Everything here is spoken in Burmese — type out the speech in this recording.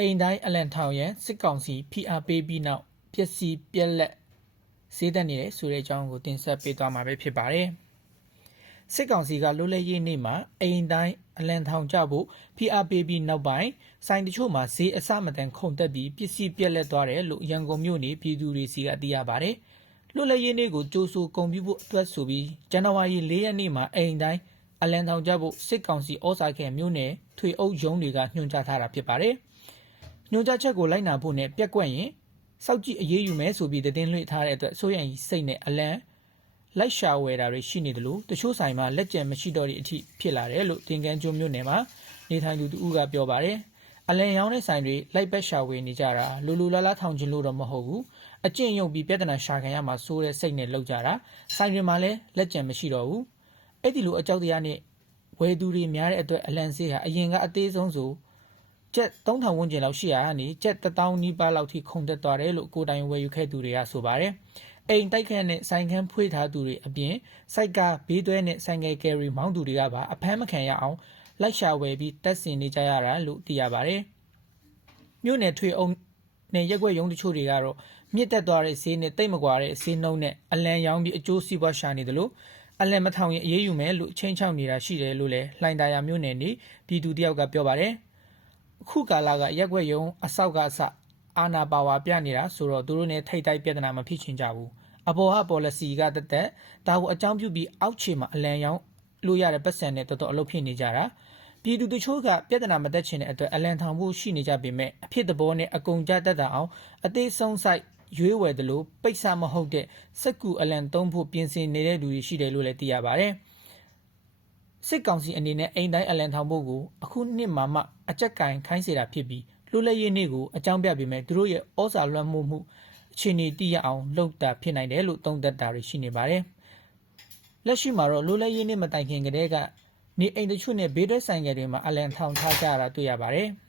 အိမ်တိုင်းအလံထောင်ရန်စစ်ကောင်စီဖိအားပေးပြီးနောက်ပျက်စီးပြက်လက်ဈေးတက်နေတယ်ဆိုတဲ့အကြောင်းကိုတင်ဆက်ပေးသွားမှာပဲဖြစ်ပါတယ်။စစ်ကောင်စီကလွတ်လပ်ရေးနေ့မှာအိမ်တိုင်းအလံထောင်ကြဖို့ဖိအားပေးပြီးနောက်ပိုင်းဆိုင်တချို့မှာဈေးအဆမတန်ခုန်တက်ပြီးပစ္စည်းပြက်လက်သွားတယ်လို့ရန်ကုန်မြို့နေပြည်သူတွေစီကသိရပါတယ်။လွတ်လပ်ရေးနေ့ကိုကြိုးဆိုဂုဏ်ပြုဖို့အတွက်ဆိုပြီးဇန်နဝါရီ4ရက်နေ့မှာအိမ်တိုင်းအလံထောင်ကြဖို့စစ်ကောင်စီဩဇာခဲ့မြို့နယ်ထွေအုပ်ရုံးတွေကညွှန်ကြားထားတာဖြစ်ပါတယ်။ညွှန်ကြားချက်ကိုလိုက်နာဖို့နဲ့ပြက်ကွက်ရင်စောက်ကြည့်အရေးယူမယ်ဆိုပြီးတင်လွှင့်ထားတဲ့အတွက်စိုးရိမ်စိတ်နဲ့အလံလိုက်ရှာဝယ်တာတွေရှိနေတယ်လို့တချို့ဆိုင်မှာလက်ကျန်မရှိတော့တဲ့အထိဖြစ်လာတယ်လို့တင်ကန်းကျွန်းမြို့နယ်မှာနေထိုင်သူတူကပြောပါတယ်။အလံရောင်းတဲ့ဆိုင်တွေလိုက်ပတ်ရှာဝယ်နေကြတာလူလူလားလားထောင်ချင်လို့တော့မဟုတ်ဘူး။အကျင့်ရုပ်ပြီးပြဿနာရှာခံရမှာစိုးတဲ့စိတ်နဲ့လောက်ကြတာဆိုင်တွေမှာလည်းလက်ကျန်မရှိတော့ဘူး။အဲ့ဒီလိုအကြောက်တရားနဲ့ဝယ်သူတွေများတဲ့အတွက်အလံစေးဟာအရင်ကအသေးဆုံးဆိုကျက်3000ဝန်းကျင်လောက်ရှိရာကနေကျက်1000နီးပါးလောက်ထိခုန်တက်သွားတယ်လို့ကိုတိုင်ဝယ်ယူခဲ့သူတွေကဆိုပါတယ်။အိမ်တိုက်ခတ်နဲ့ဆိုင်ခန်းဖွေးထားသူတွေအပြင်စိုက်ကဘေးသွဲနဲ့ဆိုင်ကယ်ကယ်ရီမောင်းသူတွေကပါအဖမ်းမခံရအောင်လိုက်ရှာဝယ်ပြီးတက်ဆင်နေကြရတာလို့သိရပါတယ်။မြို့နယ်ထွေအုပ်နဲ့ရက်ွက်ရုံးတချို့တွေကတော့မြင့်တက်သွားတဲ့ဈေးနဲ့တိတ်မကွာတဲ့ဈေးနှုန်းနဲ့အလံရောင်းပြီးအကျိုးစီးပွားရှာနေတယ်လို့အလံမထောင်ရင်အေးအေးယူမယ်လို့ချင်းချောက်နေတာရှိတယ်လို့လည်းလှိုင်သာယာမြို့နယ်နေပြည်သူတယောက်ကပြောပါတယ်။အခုကာလကရက်ွက်ရုံအဆောက်ကအစအာနာပါဝါပြနေတာဆိုတော့သူတို့နဲ့ထိတ်တိုက်ပြဿနာမဖြစ်ချင်ကြဘူး။အပေါ်ဟာပေါ်လစီကတက်ဒါကိုအကြောင်းပြုပြီးအောက်ခြေမှာအလံရောင်းလို့ရတဲ့ပတ်စံနဲ့တော်တော်အလုပ်ဖြစ်နေကြတာ။ပြည်သူတချို့ကပြဿနာမတက်ချင်တဲ့အတွက်အလံထောင်ဖို့ရှိနေကြပေမဲ့အဖြစ်သဘောနဲ့အကုန်ကြတတ်တာအောင်အသေးဆုံးဆိုင်ရွေးဝယ်တယ်လို့ပိတ်ဆမဟုတ်တဲ့စက်ကူအလံသုံးဖို့ပြင်ဆင်နေတဲ့လူတွေရှိတယ်လို့လည်းသိရပါတယ်။စစ်ကောင်စီအနေနဲ့အိမ်တိုင်းအလံထောင်ဖို့ကိုအခုနှစ်မှာမှအကြက်ကင်ခိုင်းစေတာဖြစ်ပြီးလွတ်လပ်ရေးနေ့ကိုအကြောင်းပြပေးမယ်သူတို့ရဲ့ဩဇာလွှမ်းမိုးမှုအခြေအနေတည်ရအောင်လုပ်တာဖြစ်နိုင်တယ်လို့သုံးသပ်တာတွေရှိနေပါတယ်။လက်ရှိမှာတော့လွတ်လပ်ရေးနေ့မတိုင်ခင်ကတည်းကနေအိမ်တချို့နဲ့ဘေးတွဲဆိုင်ငယ်တွေမှာအလံထောင်ထားကြတာတွေ့ရပါတယ်။